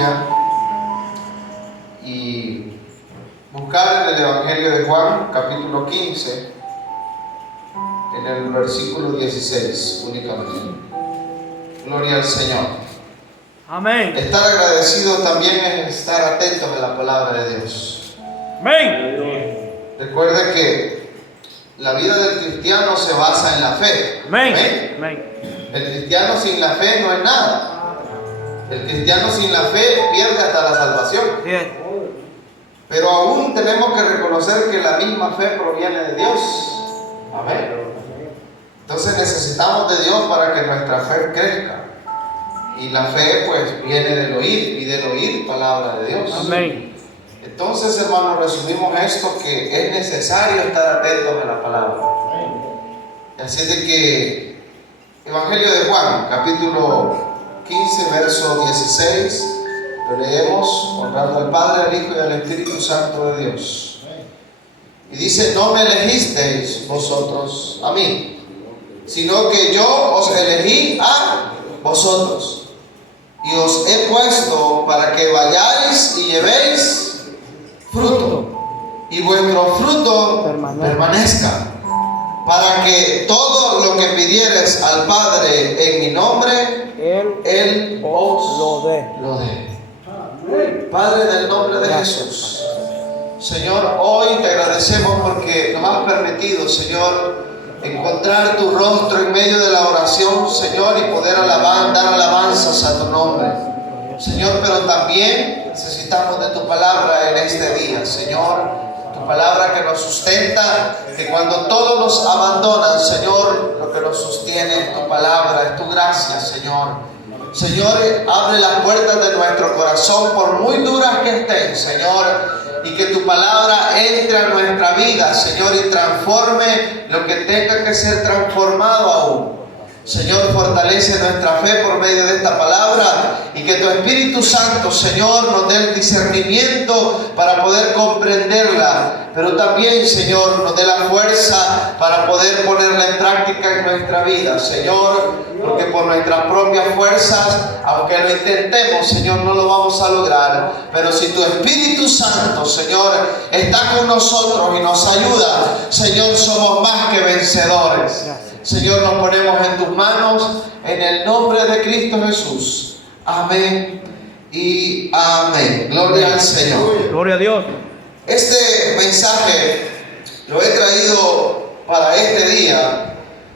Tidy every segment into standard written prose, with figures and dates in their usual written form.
Biblia y buscar en el Evangelio de Juan, capítulo 15, en el versículo 16 únicamente. Gloria al Señor. Amén. Estar agradecido también es estar atentos a la palabra de Dios. Amén. Recuerde que la vida del cristiano se basa en la fe. Amén. Amén. El cristiano sin la fe no es nada. El cristiano sin la fe pierde hasta la salvación. Bien. Pero aún tenemos que reconocer que la misma fe proviene de Dios. Amén. Entonces necesitamos de Dios para que nuestra fe crezca. Y la fe pues viene del oír, y del oír palabra de Dios. Amén. Entonces, hermanos, resumimos esto, que es necesario estar atentos a la palabra. Así de que Evangelio de Juan, capítulo 15, verso 16, lo leemos honrando al Padre, al Hijo y al Espíritu Santo de Dios. Y dice: no me elegisteis vosotros a mí, sino que yo os elegí a vosotros, y os he puesto para que vayáis y llevéis fruto, y vuestro fruto permanezca, para que todo lo que pidieres al Padre en mi nombre, Él os lo dé. Padre, en el nombre de Jesús, Señor, hoy te agradecemos porque nos has permitido, Señor, encontrar tu rostro en medio de la oración, Señor, y poder dar alabanzas a tu nombre, Señor. Pero también necesitamos de tu palabra en este día, Señor. Tu palabra que nos sustenta, que cuando todos nos abandonan, Señor, lo que nos sostiene es tu palabra, es tu gracia, Señor. Señor, abre las puertas de nuestro corazón, por muy duras que estén, Señor, y que tu palabra entre a nuestra vida, Señor, y transforme lo que tenga que ser transformado aún. Señor, fortalece nuestra fe por medio de esta palabra, y que tu Espíritu Santo, Señor, nos dé el discernimiento para poder comprenderla, pero también, Señor, nos dé la fuerza para poder ponerla en práctica en nuestra vida, Señor, porque por nuestras propias fuerzas, aunque lo intentemos, Señor, no lo vamos a lograr. Pero si tu Espíritu Santo, Señor, está con nosotros y nos ayuda, Señor, somos más que vencedores. Señor, nos ponemos en tus manos en el nombre de Cristo Jesús. Amén y amén. Gloria al Señor. Gloria a Dios. Este mensaje lo he traído para este día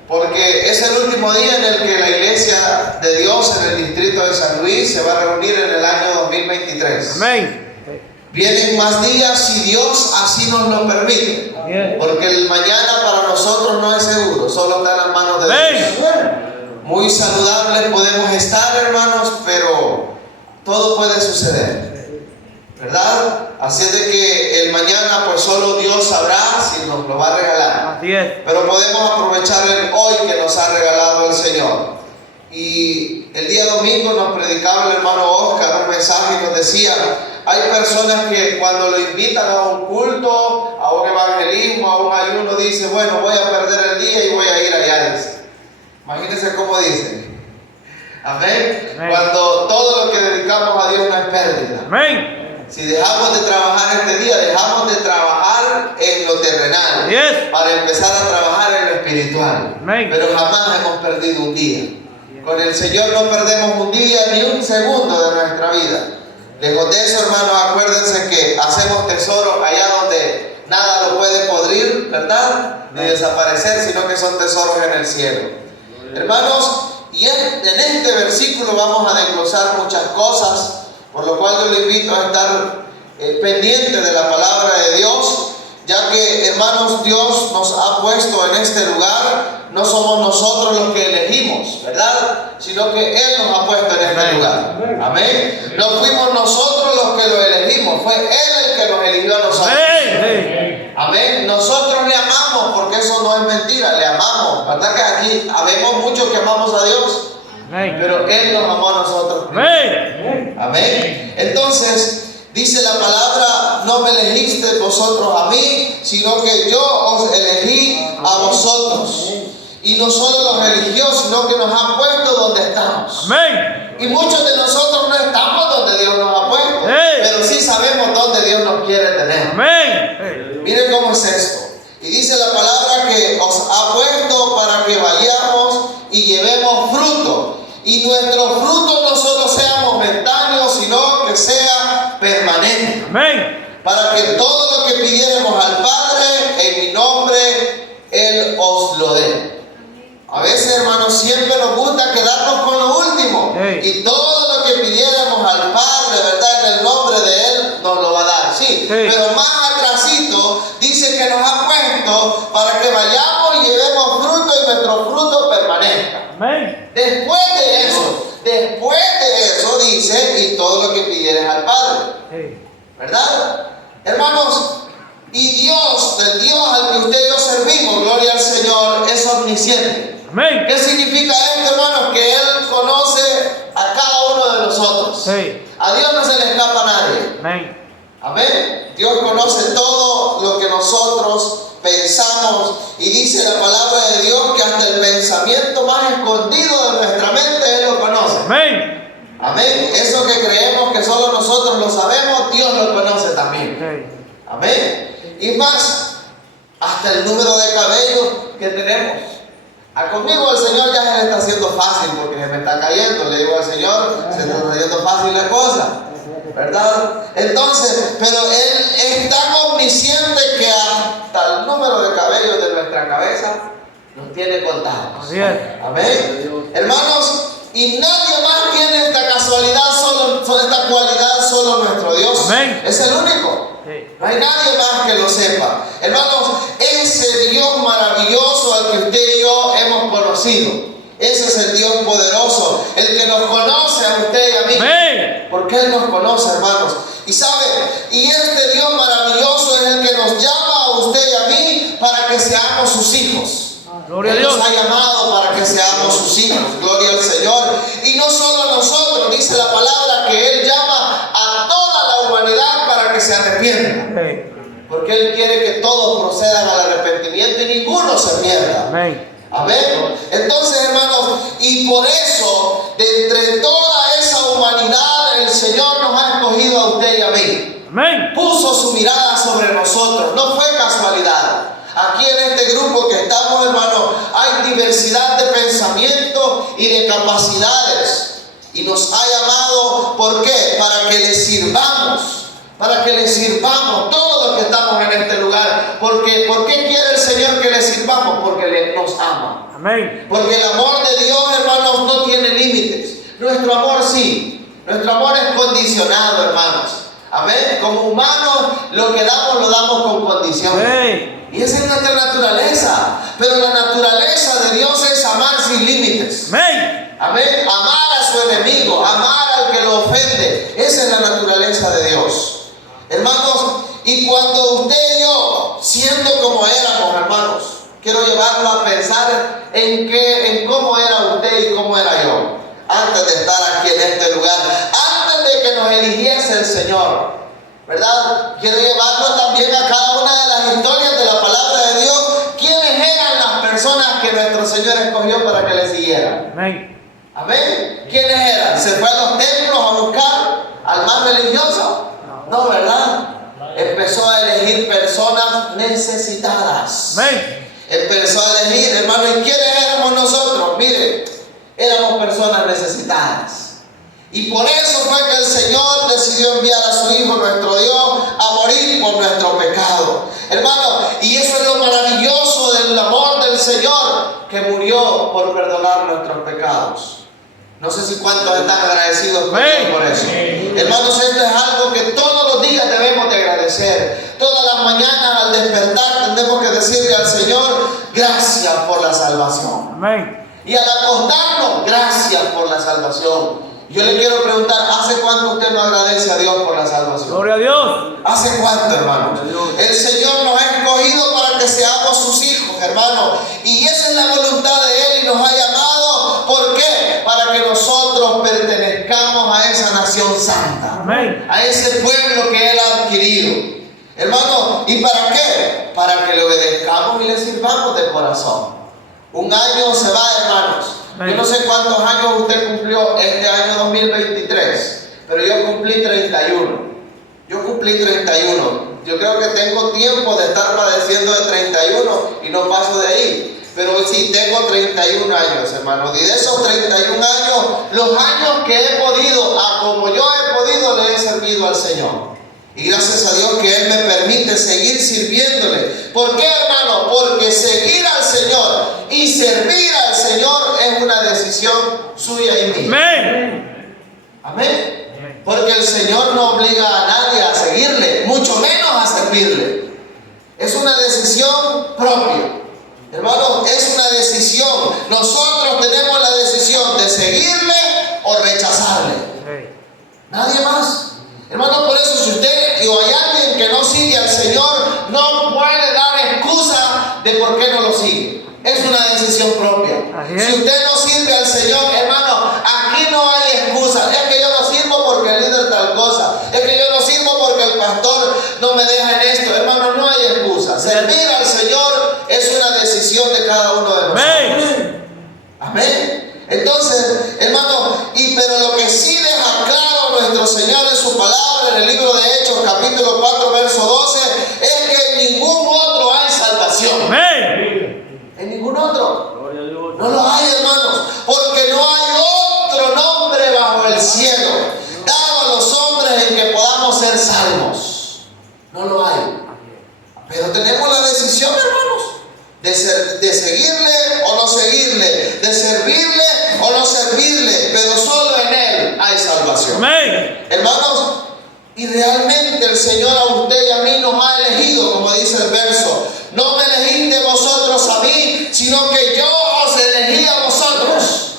porque es el último día en el que la Iglesia de Dios en el distrito de San Luis se va a reunir en el año 2023. Amén. Vienen más días si Dios así nos lo permite. Bien. Porque el mañana para nosotros no es seguro, solo está en las manos de Dios. Muy saludables podemos estar, hermanos, pero todo puede suceder, ¿verdad? Así es de que el mañana pues solo Dios sabrá si nos lo va a regalar. Así es. Pero podemos aprovechar el hoy que nos ha regalado el Señor. Y el día domingo nos predicaba el hermano Oscar un mensaje y nos decía: hay personas que cuando lo invitan a un culto, a un evangelismo, a un ayuno, dice: bueno, voy a perder el día y voy a ir allá. Dice. Imagínense cómo dicen. Amén. Amén. Cuando todo lo que dedicamos a Dios no es pérdida. Amén. Si dejamos de trabajar este día, dejamos de trabajar en lo terrenal, Yes. para empezar a trabajar en lo espiritual. Amén. Pero jamás hemos perdido un día. Con el Señor no perdemos un día ni un segundo de nuestra vida. Lejos de eso, hermanos, acuérdense que hacemos tesoros allá donde nada lo puede podrir, ¿verdad? Ni desaparecer, sino que son tesoros en el cielo. Hermanos, y en este versículo vamos a desglosar muchas cosas, por lo cual yo le invito a estar pendiente de la palabra de Dios, ya que, hermanos, Dios nos ha puesto en este lugar. No somos nosotros los que elegimos, ¿verdad? Sino que Él nos ha puesto en este lugar. Amén. No fuimos nosotros los que lo elegimos, fue Él el que nos eligió a nosotros. Amén. Nosotros le amamos, porque eso no es mentira, le amamos. ¿Verdad que aquí habemos muchos que amamos a Dios? Pero Él nos amó a nosotros. Amén. Entonces, dice la palabra: no me elegisteis vosotros a mí, sino que yo os elegí a vosotros. Y no solo nos eligió, sino que nos ha puesto donde estamos. Amén. Y muchos de nosotros no estamos donde Dios nos ha nos quiere tener. Amén. Miren cómo es esto. Y dice la palabra que os ha puesto para que vayamos y llevemos fruto. Y nuestro fruto no solo sea momentáneo, sino que sea permanente. Amén. Para que todo lo que pidiéramos al Padre en mi nombre, Él os lo dé. A veces, hermanos, siempre nos gusta quedarnos con lo último. Y todo lo que pidiéramos al Padre, ¿verdad? En el nombre de Él, nos lo va a dar. Sí. Pero más atrasito, dice que nos ha puesto para que vayamos y llevemos fruto y nuestro fruto permanezca. Amén. Después de eso dice, y todo lo que pidieres al Padre. ¿Verdad? Hermanos, y Dios, el Dios al que usted y yo servimos, gloria al Señor, es omnisciente. Amén. ¿Qué significa esto, hermanos? Que Él conoce a cada uno de nosotros. A Dios no se le escapa a nadie. Amén. Amén. Dios conoce todo lo que nosotros pensamos, y dice la palabra de Dios que hasta el pensamiento más escondido de nuestra mente Él lo conoce. Amén. Amén. Eso que creemos que solo nosotros lo sabemos, Dios lo conoce también. Amén. Y más, hasta el número de cabellos que tenemos. Conmigo el Señor ya se le está haciendo fácil porque se me está cayendo. Le digo al Señor, se está haciendo fácil la cosa, ¿verdad? Entonces, pero Él es tan omnisciente que hasta el número de cabellos de nuestra cabeza los tiene contados. Amén. Hermanos, y nadie más tiene esta casualidad, esta cualidad, solo nuestro Dios. Amén. Es el único. No hay nadie más que lo sepa. Hermanos, ese Dios maravilloso al que usted y yo hemos conocido, ese es el Dios poderoso, el que nos conoce a usted y a mí. Amén. Porque Él nos conoce, hermanos. Y sabe, y este Dios maravilloso es el que nos llama a usted y a mí para que seamos sus hijos. Gloria a Él Dios. nos ha llamado para que seamos sus hijos. Gloria al Señor. Y no solo a nosotros, dice la palabra que Él llama a toda la humanidad para que se arrepienta. Porque Él quiere que todos procedan al arrepentimiento y ninguno se pierda. Amén. Amén. Entonces, hermanos, y por eso, de entre toda esa humanidad, el Señor nos ha escogido a usted y a mí. Amén. Puso su mirada sobre nosotros. No fue casualidad. Aquí en este grupo que estamos, hermanos, hay diversidad de pensamientos y de capacidades. Y nos ha llamado, ¿por qué? Para que le sirvamos. Para que le sirvamos todos los que estamos en este lugar. Porque, ¿por qué quiere el Señor que le sirvamos? Porque nos ama. Amén. Porque el amor de Dios, hermanos, no tiene límites. Nuestro amor sí. Nuestro amor es condicionado, hermanos. Amén. Como humanos, lo que damos, lo damos con condición. Y esa es nuestra naturaleza. Pero la naturaleza de Dios es amar sin límites. Amén. Amén. Amar a su enemigo, amar al que lo ofende. Esa es la naturaleza de Dios. Hermanos, y cuando usted y yo, siendo como éramos, hermanos, quiero llevarlo a pensar en cómo era usted y cómo era yo, antes de estar aquí en este lugar, antes de que nos eligiese el Señor, ¿verdad? Quiero llevarlo también a cada una de las historias de la palabra de Dios. ¿Quiénes eran las personas que nuestro Señor escogió para que le siguieran? Amén. Amén. ¿Quiénes eran? ¿Se fue a los templos a buscar al más religioso? No, ¿verdad? Empezó a elegir personas necesitadas. Amén. Empezó a elegir, hermano, ¿y quiénes éramos nosotros? Mire, éramos personas necesitadas. Y por eso fue que el Señor decidió enviar a su Hijo, nuestro Dios, a morir por nuestro pecado. Hermano, y eso es lo maravilloso del amor del Señor, que murió por perdonar nuestros pecados. No sé si cuántos están agradecidos con Dios por eso. Hermanos, esto es algo que todos los días debemos de agradecer. Todas las mañanas al despertar tenemos que decirle al Señor, gracias por la salvación. Amén. Y al acostarnos, gracias por la salvación. Yo le quiero preguntar, ¿hace cuánto usted no agradece a Dios por la salvación? Gloria a Dios. ¿Hace cuánto, hermano? El Señor nos ha escogido para que seamos sus hijos, hermano. Y esa es la voluntad de Él y nos ha llamado. ¿Por qué? Para que nosotros pertenezcamos a esa nación santa. Amén. A ese pueblo que Él ha adquirido. Hermano, ¿y para qué? Para que le obedezcamos y le sirvamos de corazón. Un año se va, hermanos. Yo no sé cuántos años usted cumplió este año 2023, pero yo cumplí 31. Yo cumplí 31. Yo creo que tengo tiempo de estar padeciendo de 31 y no paso de ahí. Pero sí, tengo 31 años, hermanos. Y de esos 31 años, los años que he podido, a como yo he podido, le he servido al Señor. Y gracias a Dios que Él me permite seguir sirviéndole. ¿Por qué, hermano? Porque seguir al Señor y servir al Señor es una decisión suya y mía. Amén. Amén. Porque el Señor no obliga a nadie a seguirle, mucho menos a servirle. Es una decisión propia. Hermano, es una decisión. Nosotros tenemos la decisión de seguirle o rechazarle. Nadie más. Hermano, por eso si usted o hay alguien que no sigue al Señor, no puede dar excusa de por qué no lo sigue. Es una decisión propia. Si usted no sirve al Señor, hermano, aquí no hay excusa. Es que yo no sirvo porque el líder tal cosa. Es que yo no sirvo porque el pastor no me deja en esto. Hermano, no hay excusa. Servir al Señor es una decisión de cada uno de nosotros. Amén. Entonces, hermano, pero lo que sí deja claro nuestro Señor en su palabra en el libro de Hechos, capítulo 4, verso 12, es que en ningún otro hay salvación. Amén. En ningún otro. Gloria a Dios. No lo hay, hermanos, porque no hay otro nombre bajo el cielo dado a los hombres en que podamos ser salvos. No lo hay. Pero tenemos la decisión, hermanos, de seguirle o no seguirle, de servirle o no servirle, pero solo en Él hay salvación. Amén. Hermanos, y realmente el Señor a usted y a mí nos ha elegido, como dice el verso. No me elegiste vosotros a mí, sino que yo os elegí a vosotros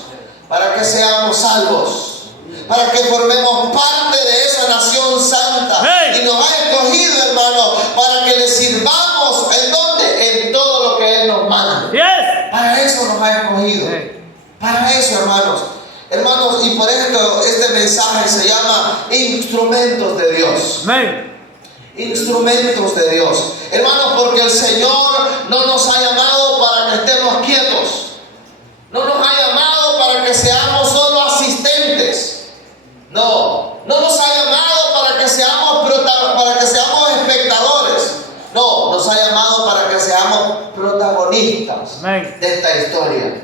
para que seamos salvos, para que formemos parte de esa nación santa. Hey. Y nos ha escogido, hermano, para que le sirvamos. ¿En dónde? En todo lo que Él nos manda. Yes. Para eso nos ha escogido. Para eso, hermanos. Hermanos, y por esto este mensaje se llama instrumentos de Dios. Amén. Instrumentos de Dios. Hermanos, porque el Señor no nos ha llamado para que estemos quietos. No nos ha llamado para que seamos solo asistentes. No. No nos ha llamado para que seamos espectadores. No, nos ha llamado para que seamos protagonistas. Amén. De esta historia.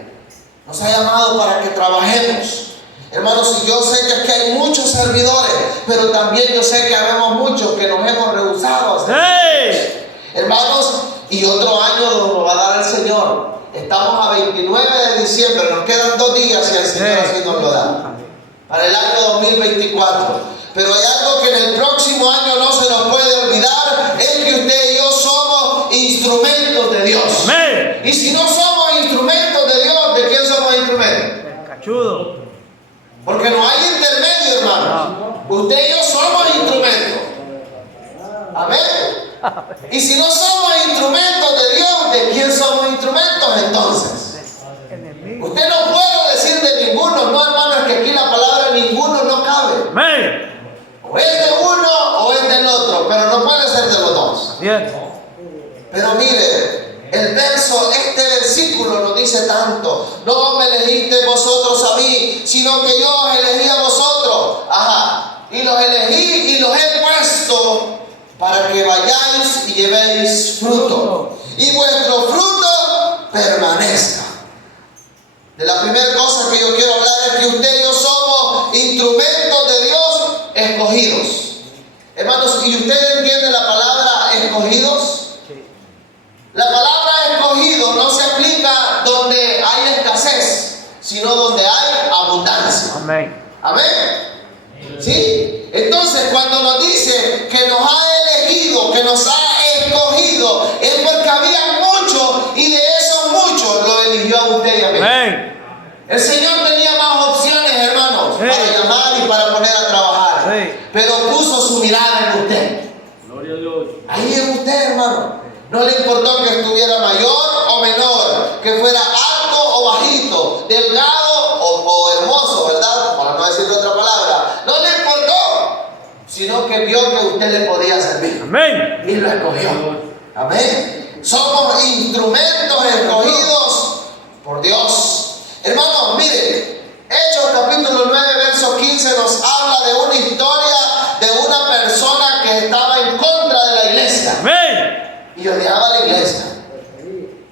Nos ha llamado para que trabajemos. Hermanos, y yo sé que aquí hay muchos servidores, pero también yo sé que habemos muchos que nos hemos rehusado a servir. Hey. Hermanos, y otro año nos va a dar el Señor. Estamos a 29 de diciembre, nos quedan 2 días y el Señor así nos lo da. Para el año 2024. Pero hay algo que en el próximo año no se nos puede olvidar, es que usted y yo somos instrumentos de Dios. Amén. Y si no somos instrumentos de Dios, ¿de quién somos instrumentos? Cachudo. Porque no hay intermedio, hermano. Usted y yo somos instrumentos. Amén. Y si no somos instrumentos de Dios, ¿de quién somos instrumentos entonces? Usted no puede decir de ninguno. No, hermano, es que aquí la palabra ninguno no cabe. Amén. O es de uno o es del otro, pero no puede ser de los dos. Bien. Pero mire, este versículo nos dice tanto. No me elegiste vosotros a mí, sino que yo os elegí a vosotros. Ajá. Y los elegí y los he puesto para que vayáis y llevéis fruto. Y vuestro fruto permanezca. De la primera cosa que yo quiero hablar es que usted y yo somos instrumentos de Dios escogidos. Hermanos, ¿y usted entiende la palabra escogidos? La palabra escogido no se aplica donde hay escasez, sino donde hay abundancia. Amén. Amén. ¿Sí? Entonces, cuando nos dice que nos ha elegido, que nos ha escogido, es porque había muchos y de esos muchos lo eligió a usted y a mí. Amén. El Señor tenía más opciones, hermanos, Sí. para llamar y para poner a trabajar. Sí. Pero puso su mirada en usted. Gloria a Dios. Ahí en usted, hermano. No le importó que estuviera mayor o menor, que fuera alto o bajito, delgado o hermoso, ¿verdad? Para no decir otra palabra. No le importó, sino que vio que usted le podía servir. Amén. Y lo escogió. Amén. Somos instrumentos escogidos por Dios. Hermanos, miren, Hechos capítulo 9, verso 15 nos habla de una historia de una persona que y odiaba a la iglesia.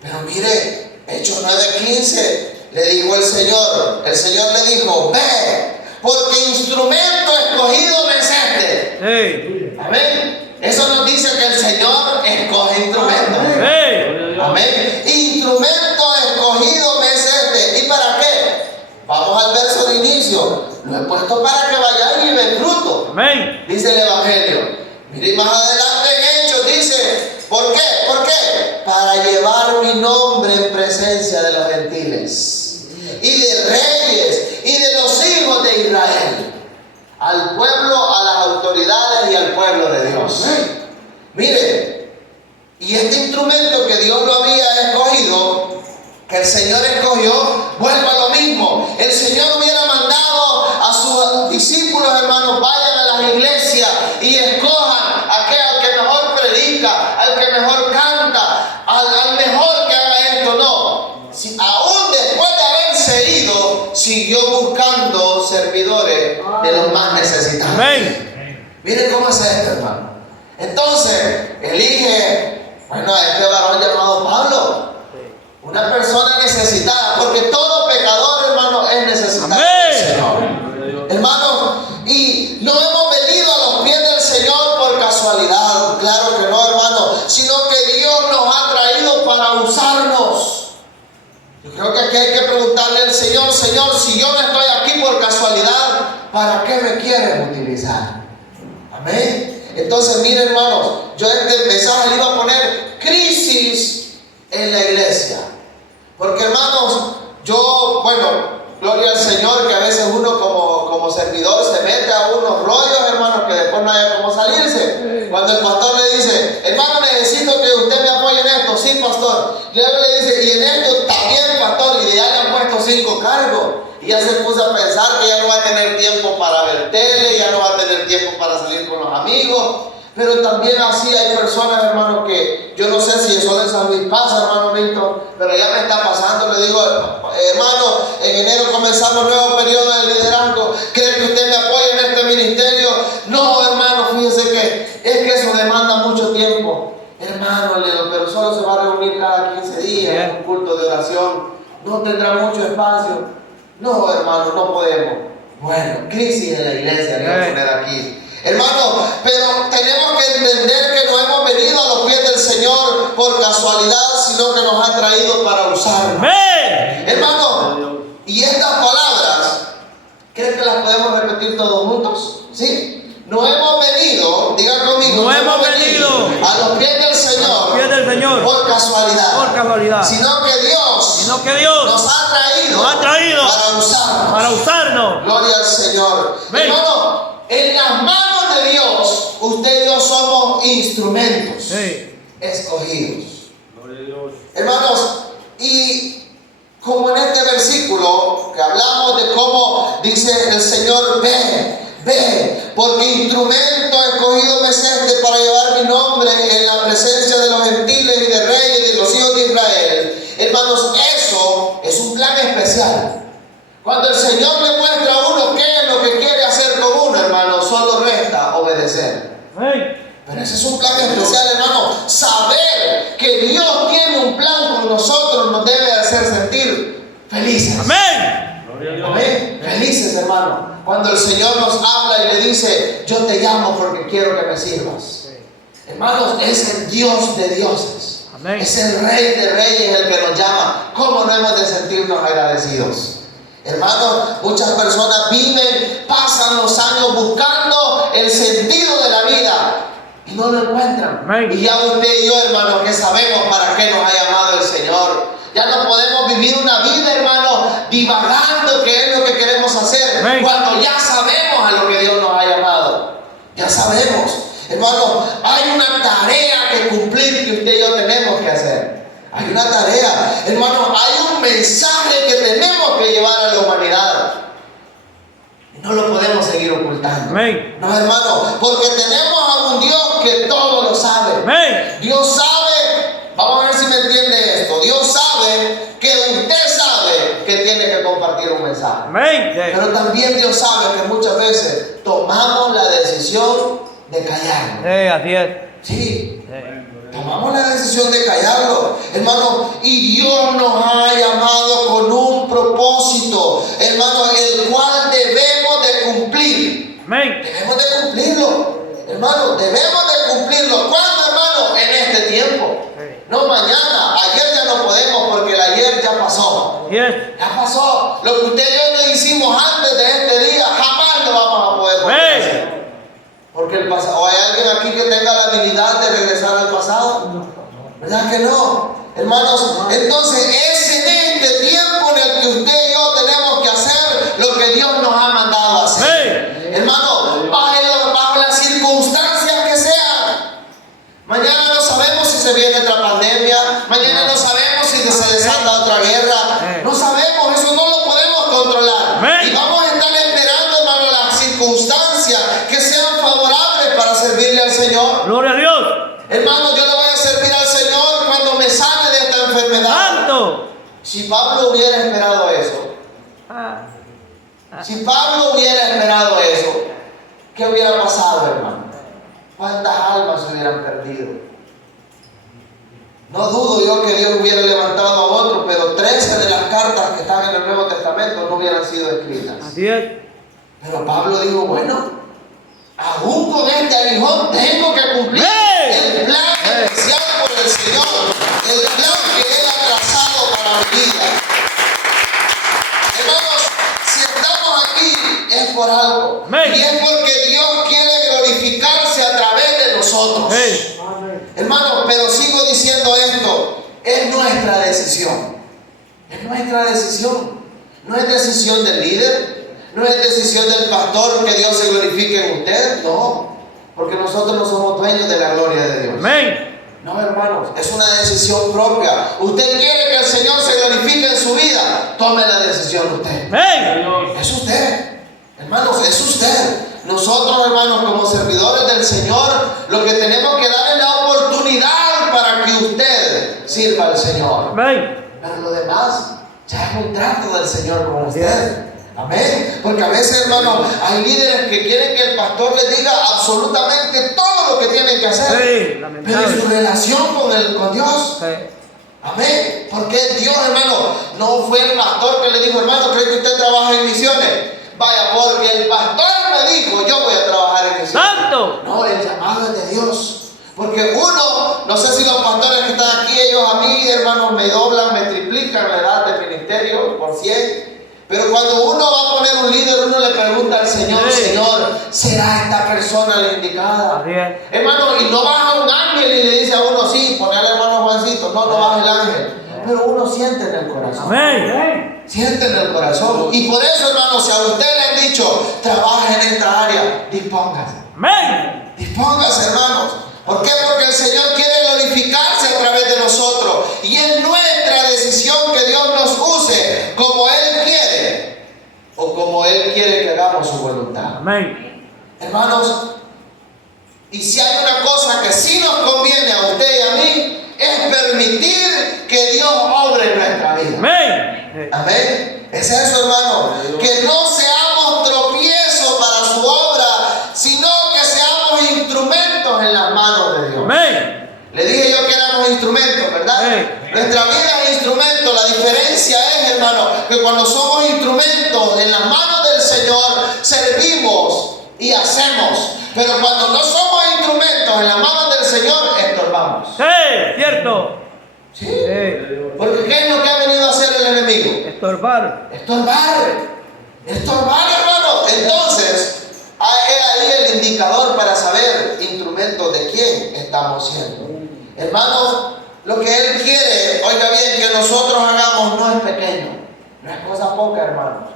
Pero mire, Hechos 9:15, le dijo el Señor le dijo, ve, porque instrumento escogido me hiciste. Hey. Amén. Eso nos dice que el Señor escoge instrumentos. Hey. Amén. Instrumento escogido me hiciste. ¿Y para qué? Vamos al verso de inicio. Lo he puesto para que vayáis y den fruto. Amén. Dice el Evangelio. Mire, más adelante en Hechos dice, ¿por qué? ¿Por qué? Para llevar mi nombre en presencia de los gentiles y de reyes y de los hijos de Israel, al pueblo, a las autoridades y al pueblo de Dios. Mire, y este instrumento que Dios lo había escogido, que el Señor escogió, vuelve a lo mismo. El Señor hubiera mandado a sus discípulos, hermanos, vayan a las iglesias y escojan aquel que mejor predica, al que mejor canta, al mejor que haga esto. No, aún después de haberse ido, siguió buscando servidores de los más necesitados. Amén. Miren cómo es esto, hermano. Entonces, elige, bueno, a este varón llamado Pablo, una persona necesitada, porque todo pecador, hermano, es necesitado del Señor. Hermano, y no hemos venido a los pies del Señor por casualidad, claro que no, hermano, sino que Dios nos ha traído para usarnos. Yo creo que aquí hay que preguntarle al Señor, Señor, si yo no estoy aquí por casualidad, ¿para qué me quieres utilizar? Amén. Entonces, miren, hermanos, yo este mensaje le iba a poner crisis en la iglesia. Porque, hermanos, gloria al Señor, que a veces uno como servidor se mete a unos rollos, hermanos, que después no hay cómo salirse. Cuando el pastor le dice, hermano, necesito que usted me apoye en esto. Sí, pastor. Luego le dice, y en esto también, pastor, y ya le han puesto 5 cargos. Y ya se puso a pensar que ya no va a tener tiempo para ver tele, ya no va a tener tiempo para salir con los amigos. Pero también así hay personas, hermano, que yo no sé si eso de San Luis pasa, hermano Víctor, pero ya me está pasando. Le digo, hermano, en enero comenzamos nuevo periodo de liderazgo. ¿Cree que usted me apoya en este ministerio? No, hermano, fíjese que es que eso demanda mucho tiempo. Hermano, le digo, pero solo se va a reunir cada 15 días en un culto de oración. No tendrá mucho espacio. No, hermano, no podemos. Bueno, crisis en la iglesia, le voy a poner aquí. Hermano, pero tenemos que entender que no hemos venido a los pies del Señor por casualidad, sino que nos ha traído para usarnos. Amén. Hermano, y estas palabras, ¿creen que las podemos repetir todos juntos? ¿Sí? No hemos venido, diga conmigo, No hemos venido a los pies del Señor, por casualidad, sino que Dios nos ha traído para usarnos. Gloria al Señor. Amén. Hermano, en las manos de Dios, usted y yo somos instrumentos escogidos. Gloria a Dios. Hermanos, y como en este versículo que hablamos de cómo dice el Señor, ve, porque instrumento escogido me es este para llevar mi nombre en la presencia de los gentiles y de reyes y de los hijos de Israel. Hermanos, eso es un plan especial. Cuando el Señor le muestra a uno qué es lo que quiere hacer con uno, hermano, solo resta obedecer. Amén. Pero ese es un plan especial, hermano. Saber que Dios tiene un plan con nosotros nos debe hacer sentir felices. Amén. Gloria a Dios. Amén. Felices, hermano. Cuando el Señor nos habla y le dice, yo te llamo porque quiero que me sirvas. Hermanos, es el Dios de dioses. Amén. Es el Rey de reyes el que nos llama. ¿Cómo no hemos de sentirnos agradecidos? Hermanos, muchas personas viven, pasan los años buscando el sentido de la vida y no lo encuentran. Amén. Y ya usted y yo, hermanos, que sabemos para qué nos ha llamado el Señor. Ya no podemos vivir una vida, hermano, divagando qué es lo que queremos hacer. Amén. Cuando ya sabemos a lo que Dios nos ha llamado. Ya sabemos. Hermano, hay una tarea que cumplir que usted y yo tenemos que hacer. Hay una tarea, hermano, hay un mensaje que tenemos que llevar a la humanidad. Y no lo podemos seguir ocultando. Amén. No, hermano, porque tenemos a un Dios que todo lo sabe. Amén. Dios sabe, vamos a ver si me entiende esto. Dios sabe que usted sabe que tiene que compartir un mensaje. Amén. Pero también Dios sabe que muchas veces tomamos la decisión de callarnos. Así es. Sí. Tomamos la decisión de callarlo, hermano, y Dios nos ha llamado con un propósito, hermano, el cual debemos de cumplir. Amén. Debemos de cumplirlo, hermano, debemos de cumplirlo. ¿Cuándo, hermano? En este tiempo. No mañana, ayer ya no podemos porque el ayer ya pasó. Yes. Ya pasó. Lo que usted y yo no hicimos antes de este día, jamás lo vamos a poder volver a hacer. Porque el pasado, ¿o hay alguien aquí que tenga la habilidad de regresar al pasado? ¿Verdad que no? Hermanos, entonces es en este tiempo en el que usted y yo tenemos que hacer lo que Dios nos ha mandado a hacer. Hermano, bajo las circunstancias que sean. Mañana no sabemos si se viene otra pandemia, mañana no sabemos si se desata otra guerra, no sabemos, eso no lo podemos controlar. Y vamos a estar esperando, hermano, las circunstancias que sean favorables para servirle al Señor. Gloria a Dios. Hermano, yo le voy a servir al Señor cuando me sane de esta enfermedad. Santo. Si Pablo hubiera esperado eso, si Pablo hubiera esperado eso, ¿qué hubiera pasado, hermano? ¿Cuántas almas se hubieran perdido? No dudo yo que Dios hubiera levantado a otro, pero 13 de las cartas que están en el Nuevo Testamento no hubieran sido escritas. Así es. Pero Pablo dijo, bueno, aún con este aguijón tengo que cumplir el plan iniciado por el Señor, el plan que Él ha trazado para mi vida. Hermanos, si estamos aquí es por algo. Y es porque Dios quiere glorificarse a través de nosotros. Hermanos, pero sigo diciendo esto, es nuestra decisión. Es nuestra decisión. No es decisión del líder. No es decisión del pastor que Dios se glorifique en usted, no, porque nosotros no somos dueños de la gloria de Dios. Amén. No, hermanos, es una decisión propia. Usted quiere que el Señor se glorifique en su vida, tome la decisión usted. Amén. Es usted, hermanos, es usted. Nosotros, hermanos, como servidores del Señor, lo que tenemos que dar es la oportunidad para que usted sirva al Señor. Amén. Pero lo demás ya es un trato del Señor con usted. Amén. Porque a veces, hermanos, hay líderes que quieren que el pastor les diga absolutamente todo lo que tienen que hacer. Sí, Pero su relación con Dios. Sí. Amén. Porque Dios, hermano, no fue el pastor que le dijo, hermano, ¿cree que usted trabaja en misiones? Vaya, porque el pastor me dijo, yo voy a trabajar en misiones. Santo. No, el llamado es de Dios. Porque uno, no sé si los pastores que están aquí, ellos a mí, hermanos, me doblan, me triplican la edad del ministerio por 100. Pero cuando uno va a poner un líder, uno le pregunta al Señor, Señor, ¿será esta persona la indicada? Hermano, y no baja un ángel y le dice a uno, sí, poner al hermano Juancito. No, no baja el ángel. Pero uno siente en el corazón. Amén. Siente en el corazón. Y por eso, hermano, si a usted le han dicho, trabaje en esta área, dispóngase. Amén. Dispóngase, hermanos. ¿Por qué? Porque el Señor quiere glorificarse a través de nosotros. Y es nuestra decisión que Dios nos use como Él quiere o como Él quiere que hagamos su voluntad. Amén. Hermanos, y si hay una cosa que sí nos conviene a usted y a mí, es permitir que Dios obre en nuestra vida. Amén. Amén. Es eso, hermano. Que no seamos tropiezo para su obra, sino que seamos instrumentos en las manos de Dios. Amén. Le dije yo que éramos instrumentos, ¿verdad? Nuestra vida es instrumento. La diferencia es, hermano, que cuando somos instrumentos en las manos del Señor, servimos y hacemos. Pero cuando no somos instrumentos en las manos del Señor, estorbamos. Sí, cierto. ¿Sí? Porque ¿qué es lo que ha venido a hacer el enemigo? Estorbar. Estorbar. Estorbar, hermano. Entonces, es ahí el indicador para saber instrumentos de quién estamos siendo. Hermanos, lo que Él quiere, oiga bien, que nosotros hagamos no es pequeño. No es cosa poca, hermanos.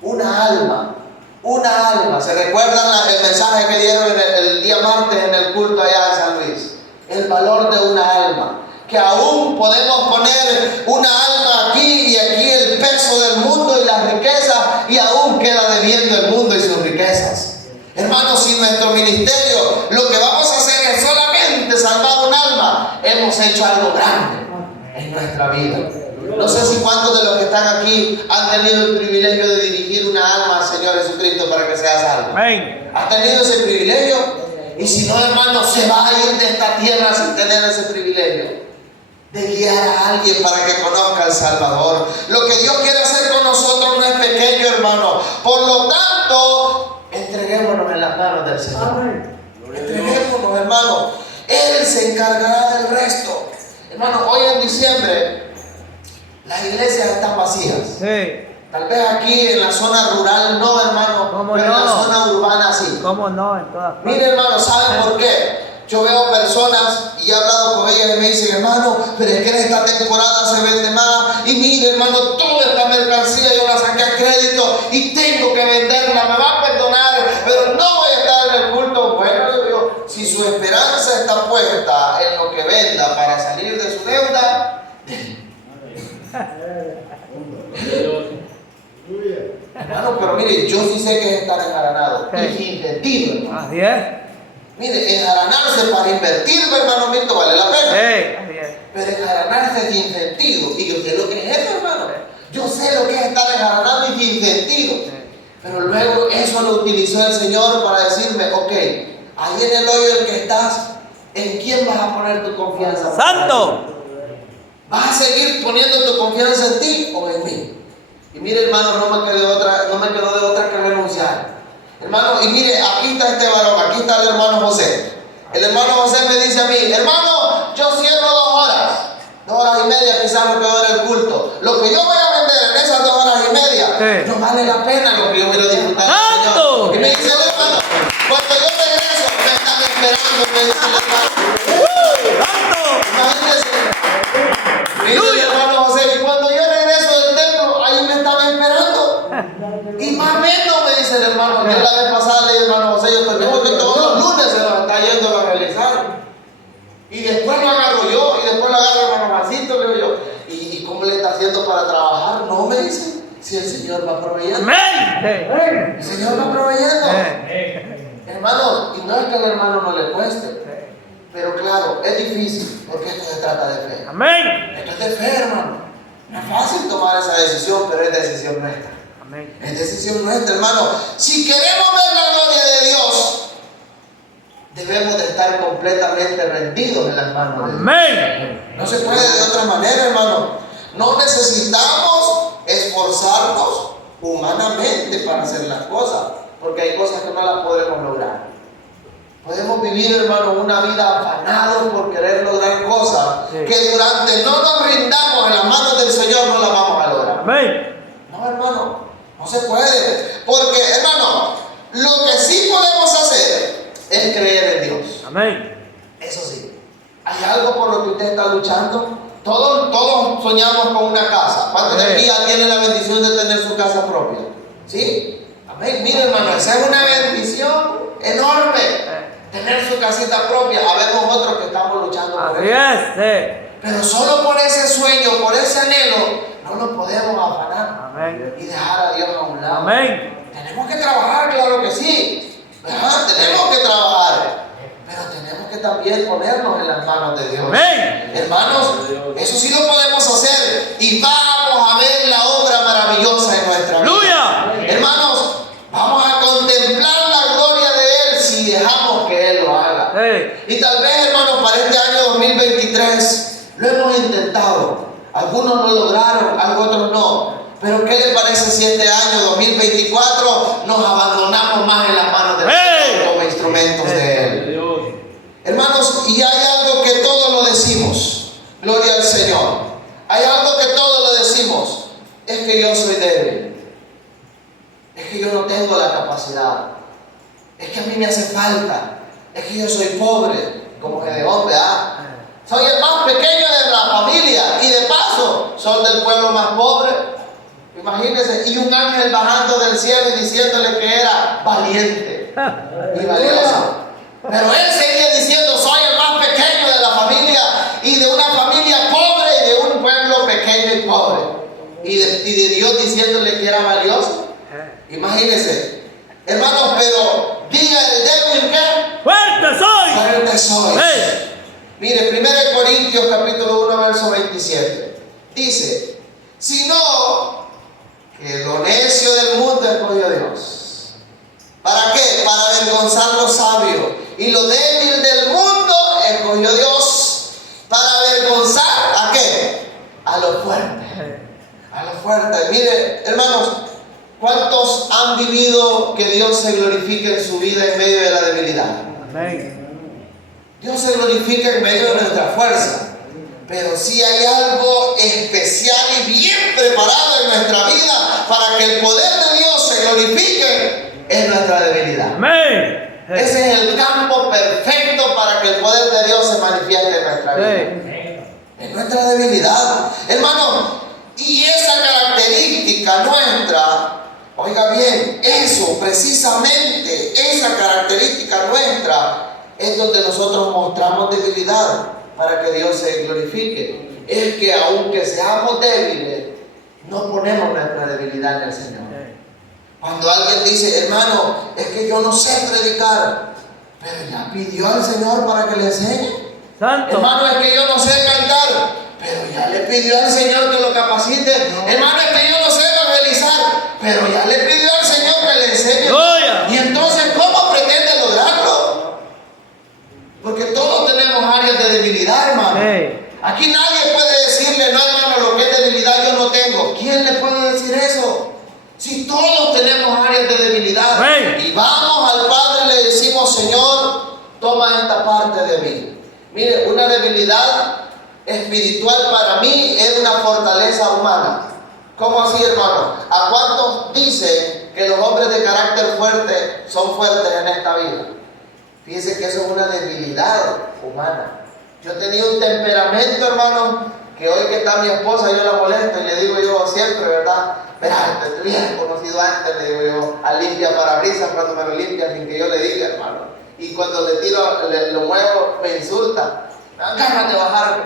Una alma. Una alma. ¿Se recuerdan el mensaje que dieron el día martes en el culto allá en San Luis? El valor de una alma. Que aún podemos poner una alma aquí y aquí el peso del mundo y las riquezas y aún queda debiendo el mundo y sus riquezas. Hermanos, si nuestro ministerio lo que vamos a hacer es solamente salvar un alma, hemos hecho algo grande en nuestra vida. No sé si cuántos de los que están aquí han tenido el privilegio de dirigir una alma al Señor Jesucristo para que sea salvo. Amén. ¿Has tenido ese privilegio? Y Y si no, hermano, se va a ir de esta tierra sin tener ese privilegio de guiar a alguien para que conozca al Salvador. Lo que Dios quiere hacer con nosotros no es pequeño, hermano. Por lo tanto, entreguémonos en las manos del Señor. Entreguémonos, hermano. Él se encargará del resto. Hermano, hoy en diciembre las iglesias están vacías. Sí. Tal vez aquí en la zona rural no, hermano, ¿Cómo pero en la no? zona urbana sí. ¿Cómo no? En todas partes. Mire, hermano, ¿saben por qué? Yo veo personas y he hablado con ellas y me dicen, hermano, pero es que en esta temporada se vende más. Y mire, hermano, toda esta mercancía yo la saqué a crédito y tengo que venderla. Me va a perdonar, pero no voy a estar en el culto. Bueno, yo digo, si su esperanza está puesta en lo que venda para salir de su deuda, hermano, pero mire, yo sí sé que es estar enjaranado y sin sentido, hermano. Así es. Mire, enjaranarse para invertir, hermano Milton, vale la pena. Sí, así es. Pero enjaranarse sin sentido, y yo sé lo que es eso, hermano. Yo sé lo que es estar enjaranado y sin sentido. Pero luego eso lo utilizó el Señor para decirme, ok, ahí en el hoyo en el que estás, ¿en quién vas a poner tu confianza? ¡Santo! ¿Vas a seguir poniendo tu confianza en ti o en mí? Y mire, hermano, no me quedó de otra que renunciar. Hermano, y mire, aquí está este varón, aquí está el hermano José. El hermano José me dice a mí, hermano, yo cierro 2 horas, 2 horas y media quizás me quedo en el culto. Lo que yo voy a vender en esas 2 horas y media, no vale la pena lo que yo quiero disfrutar del Señor. Y me dice el hermano, cuando yo regreso, me están esperando, me dice el hermano. Imagínense. Me dice el hermano José, y cuando yo regreso del templo, ahí me estaban esperando. Y más menos, me dice el hermano, yo la vez pasada le dije, hermano José, yo tengo que todos los lunes se nos está yendo a realizar. Y después lo agarro yo, y después lo agarro el hermano Masito, le digo yo. ¿Y cómo le está haciendo para trabajar? No, me dice, si el Señor va proveyendo. ¡Amén! El Señor va proveyendo. Hermano, y no es que al hermano no le cueste, pero claro, es difícil, porque esto se trata de fe. ¡Amén! Esto es de fe, hermano. No es fácil tomar esa decisión, pero es decisión nuestra. Amén. Es decisión nuestra, hermano. Si queremos ver la gloria de Dios, debemos de estar completamente rendidos en las manos de Dios. Amén. No se puede de otra manera, hermano. No necesitamos esforzarnos humanamente para hacer las cosas, porque hay cosas que no las podemos lograr. Podemos vivir, hermano, una vida afanados por querer lograr cosas que durante no nos rindamos en las manos del Señor no las vamos a lograr. Amén. No, hermano, no se puede. Porque, hermano, lo que sí podemos hacer es creer en Dios. Amén. Eso sí. ¿Hay algo por lo que usted está luchando? Todos soñamos con una casa. ¿Cuántos de aquí ya tienen la bendición de tener su casa propia? ¿Sí? Amén. Mire, hermano, esa es una bendición enorme. Tener su casita propia. Habemos otros que estamos luchando por Así eso. es. Pero solo por ese sueño, por ese anhelo, no nos podemos afanar Amén. y dejar a Dios a un lado. Amén. Tenemos que trabajar, claro que sí. ¿Verdad? Tenemos que trabajar. Pero tenemos que también ponernos en las manos de Dios. Amén. Hermanos, eso sí lo podemos hacer. Y vamos a ver la obra maravillosa en nuestra vida. ¡Aleluya! Hermanos, vamos a contemplar la gloria de Él si dejamos que Él lo haga. Y tal vez, hermanos, para este año 2023 lo hemos intentado. Algunos lo lograron, otros no. Pero ¿qué le parece si este año 2024 nos abandonamos más en las manos de Dios como instrumentos de Él? Hermanos, y hay algo que todos lo decimos. Gloria al Señor. Hay algo que todos lo decimos. Es que yo soy débil. Es que yo no tengo la capacidad. Es que a mí me hace falta. Es que yo soy pobre, como Gedeón, ¿verdad? Soy el más pequeño de la familia y de paso soy del pueblo más pobre. Imagínense, y un ángel bajando del cielo y diciéndole que era valiente y valioso. Pero él seguía diciendo, soy el más pequeño de la familia y de una familia pobre y de un pueblo pequeño y pobre. Y de Dios diciéndole que era valioso. Imagínense. Hermanos, pero diga el débil que ¡Fuerte soy! fuerte soy. ¡Hey! Mire, 1 Corintios capítulo 1, verso 27. Dice, sino que lo necio del mundo escogió Dios ¿Para qué? Para avergonzar lo sabio. Y lo débil del mundo escogió Dios para avergonzar ¿a qué? A lo fuerte. A lo fuerte. Mire, hermanos, ¿cuántos han vivido que Dios se glorifique en su vida en medio de la debilidad? Amén. Dios se glorifica en medio de nuestra fuerza. Pero si hay algo especial y bien preparado en nuestra vida para que el poder de Dios se glorifique, es nuestra debilidad. Amén. Ese es el campo perfecto para que el poder de Dios se manifieste en nuestra vida. En nuestra debilidad. Hermano, y esa característica nuestra, oiga bien, eso precisamente, esa característica nuestra es donde nosotros mostramos debilidad para que Dios se glorifique. Es que aunque seamos débiles, no ponemos nuestra debilidad en el Señor. Cuando alguien dice, hermano, es que yo no sé predicar, pero ya pidió al Señor para que le enseñe. Santo. Hermano, es que yo no sé cantar, pero ya le pidió al Señor que lo capacite. No. Hermano, es que yo no sé evangelizar, pero ya le pidió al Señor que le enseñe. ¡Gloria! Y entonces, ¿cómo pretende lograrlo? Porque todos tenemos áreas de debilidad, hermano. Aquí nadie puede decirle, no, hermano, lo que es debilidad yo no tengo. ¿Quién le puede decir eso? Si todos tenemos áreas de debilidad. Y vamos al Padre y le decimos, Señor, toma esta parte de mí. Mire, una debilidad espiritual para mí es una fortaleza humana. ¿Cómo así, hermano? ¿A cuántos dicen que los hombres de carácter fuerte son fuertes en esta vida? Fíjense que eso es una debilidad humana. Yo he tenido un temperamento, hermano, que hoy que está mi esposa yo la molesto y le digo yo siempre, ¿verdad? Verá, te hubieras conocido antes, le digo yo, a limpia parabrisas cuando me lo limpia sin que yo le diga, hermano. Y cuando le tiro, lo muevo, me insulta. Ganas de bajarme.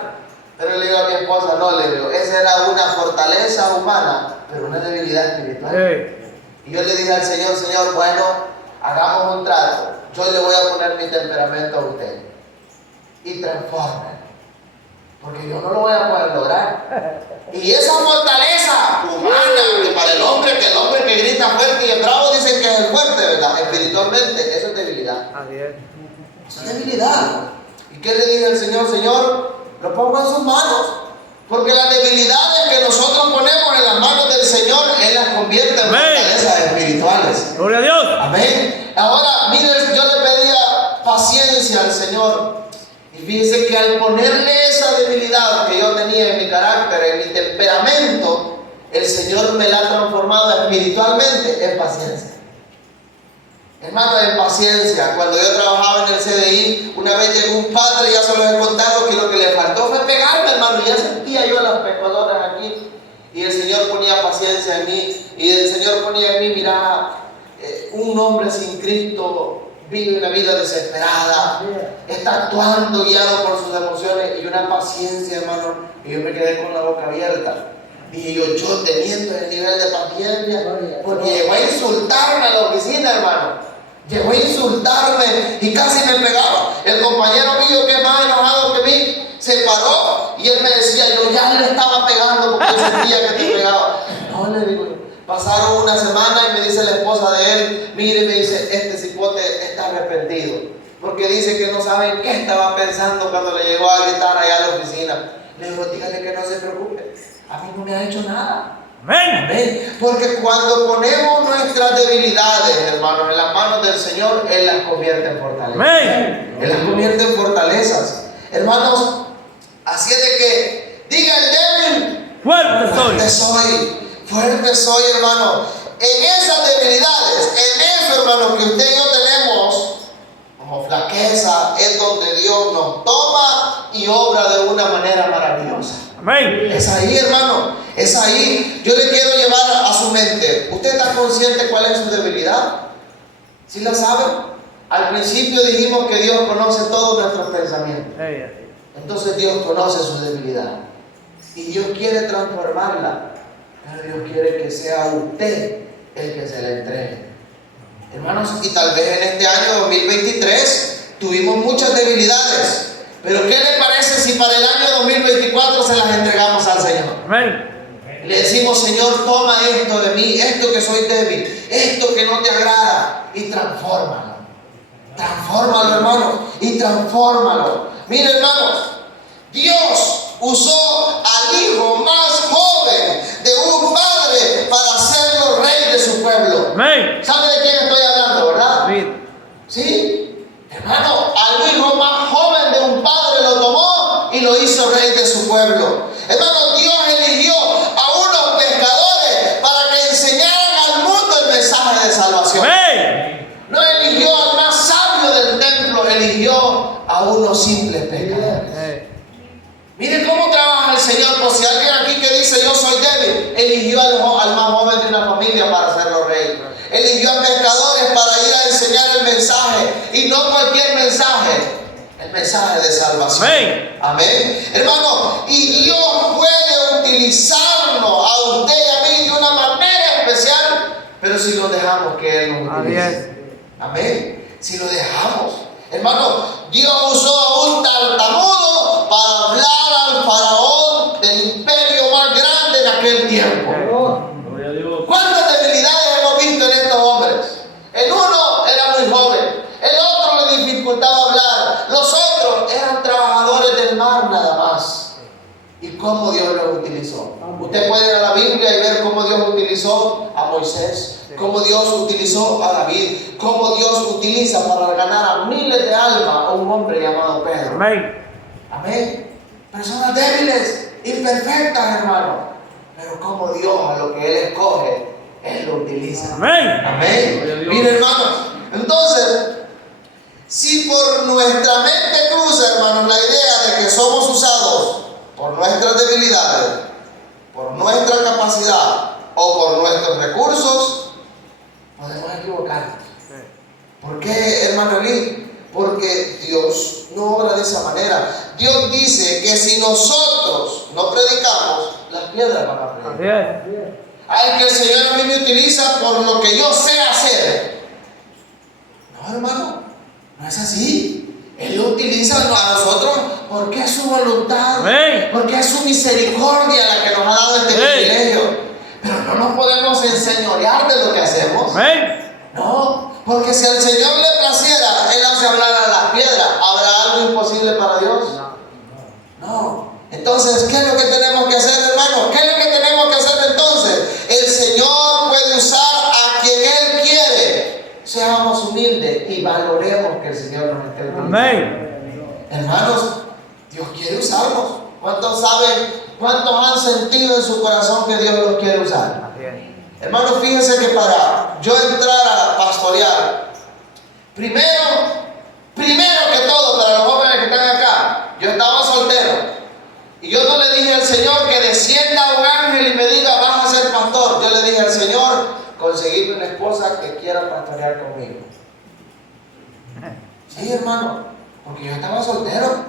Pero le digo a mi esposa, no, le digo, esa era una fortaleza humana, pero una debilidad espiritual. Y yo le dije al Señor, Señor, bueno, hagamos un trato. Yo le voy a poner mi temperamento a usted. Y transforme. Porque yo no lo voy a poder lograr. Y esa fortaleza humana, que para el hombre que grita fuerte y es bravo, dicen que es el fuerte, ¿verdad? Espiritualmente, eso es debilidad. Eso es debilidad. ¿Y qué le dije al Señor? Señor, lo pongo en sus manos. Porque las debilidades que nosotros ponemos en las manos del Señor, Él las convierte en fortalezas espirituales. Gloria a Dios. Amén. Ahora, miren, yo le pedía paciencia al Señor. Y fíjense que al ponerle esa debilidad que yo tenía en mi carácter, en mi temperamento, el Señor me la ha transformado espiritualmente en paciencia. Hermano, en paciencia. Cuando yo trabajaba en el CDI, una vez llegó un padre, ya se los he contado, que lo que le faltó fue pegarme, hermano. Y ya sentía yo las pegadoras aquí. Y el Señor ponía paciencia en mí. Y el Señor ponía en mí, mira, un hombre sin Cristo vive una vida desesperada, está actuando guiado por sus emociones, y una paciencia, hermano, y yo me quedé con la boca abierta. Dije yo teniendo el nivel de paciencia, porque llegó a insultarme a la oficina, hermano. Llegó a insultarme y casi me pegaba. El compañero mío, que es más enojado que mí, se paró y él me decía, yo ya le estaba pegando porque yo sentía que te pegaba. No, le digo yo. Pasaron una semana y me dice la esposa de él, mire, me dice, este cipote está arrepentido, porque dice que no saben qué estaba pensando cuando le llegó a gritar allá a la oficina. Le digo, dígale que no se preocupe, a mí no me ha hecho nada. Amén. Amén. Porque cuando ponemos nuestras debilidades, hermanos, en las manos del Señor, Él las convierte en fortalezas. Amén. Él las convierte en fortalezas. Hermanos, así es de que diga el débil, fuerte fuerte soy. Fuerte soy, hermano. En esas debilidades, en eso, hermano, que usted y yo tenemos como flaqueza, es donde Dios nos toma y obra de una manera maravillosa. Amén. Es ahí, hermano. Es ahí. Yo le quiero llevar a su mente. ¿Usted está consciente cuál es su debilidad? ¿Sí la sabe? Al principio dijimos que Dios conoce todos nuestros pensamientos. Entonces Dios conoce su debilidad. Y Dios quiere transformarla. Pero Dios quiere que sea usted el que se le entregue. Hermanos, y tal vez en este año 2023 tuvimos muchas debilidades. Pero ¿qué le parece si para el año 2024 se las entregamos al Señor? Amén. Le decimos, Señor, toma esto de mí, esto que soy débil, esto que no te agrada, y transfórmalo. Transfórmalo, hermanos, y transfórmalo. Mire, hermanos, Dios usó al hijo más joven de un padre para hacerlo rey de su pueblo. Amén. ¿Sabe de quién estoy hablando, verdad? David. Sí, hermano, al hijo más joven de un padre lo tomó y lo hizo rey de su pueblo. Hermano, Dios eligió a unos pescadores para que enseñaran al mundo el mensaje de salvación. Amén. No eligió al más sabio del templo, eligió a unos simples pescadores. Mire cómo trabaja el Señor. Por si alguien aquí que dice yo soy débil, eligió al más joven de una familia para hacerlo rey. Eligió a pescadores para ir a enseñar el mensaje, y no cualquier mensaje, el mensaje de salvación. Amén. Amén. Hermano, y Dios puede utilizarnos a usted y a mí de una manera especial, pero si lo dejamos que Él nos utilice. Amén. Si lo dejamos. Hermano, Dios usó a un tartamudo para hablar al faraón del imperio más grande en aquel tiempo. Gloria a Dios. ¿Cuántas debilidades hemos visto en estos hombres? El uno era muy joven, el otro le dificultaba hablar, los otros eran trabajadores del mar nada más. ¿Y cómo Dios los utilizó? Usted puede ir a la Biblia y ver cómo Dios utilizó a Moisés, cómo Dios utilizó a David, cómo Dios utiliza para ganar a miles de almas a un hombre llamado Pedro. Amén. Amén. Personas débiles, imperfectas, hermano. Pero como Dios a lo que Él escoge, Él lo utiliza. Amén. Amén. Mire, hermanos. Entonces, si por nuestra mente cruza, hermanos, la idea de que somos usados por nuestras debilidades, por nuestra capacidad o por nuestros recursos, podemos equivocarnos. ¿Por qué, hermano Eli? Porque Dios no obra de esa manera. Dios dice que si nosotros no predicamos, las piedras van a predicar. Ay, que el Señor a mí me utiliza por lo que yo sé hacer. No, hermano, no es así. Él lo utiliza a nosotros porque es su voluntad, Amén. porque es su misericordia la que nos ha dado este privilegio. Pero no nos podemos enseñorear de lo que hacemos. Amén. No, porque si al Señor le placiera, Él hace hablar a las piedras. ¿Habrá algo imposible para Dios? No. Entonces, ¿qué es lo que tenemos que hacer, hermanos? ¿Qué es lo que tenemos que hacer entonces? El Señor puede usar a quien Él quiere. Seamos humildes y valoremos que el Señor nos esté utilizando. Amén. Hermanos, Dios quiere usarnos. ¿Cuántos saben, cuántos han sentido en su corazón que Dios los quiere usar? Hermanos, fíjense que para yo entrar a pastorear, primero que todo, para los jóvenes que están acá, yo estaba soltero. Y yo no le dije al Señor que descienda un ángel y me diga, vas a ser pastor. Yo le dije al Señor, conseguirme una esposa que quiera pastorear conmigo. Sí, hermano, porque yo estaba soltero.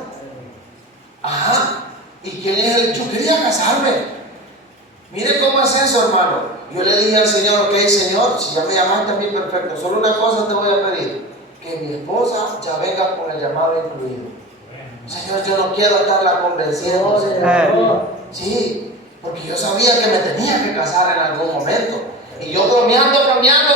Ajá. ¿Y quién es él? Yo quería casarme. Mire cómo es eso, hermano. Yo le dije al Señor, ok, Señor, si ya me llamaste a mí, perfecto. Solo una cosa te voy a pedir, que mi esposa ya venga con el llamado incluido. Señor, yo no quiero estarla convenciendo. Sí, porque yo sabía que me tenía que casar en algún momento. Y yo bromeando,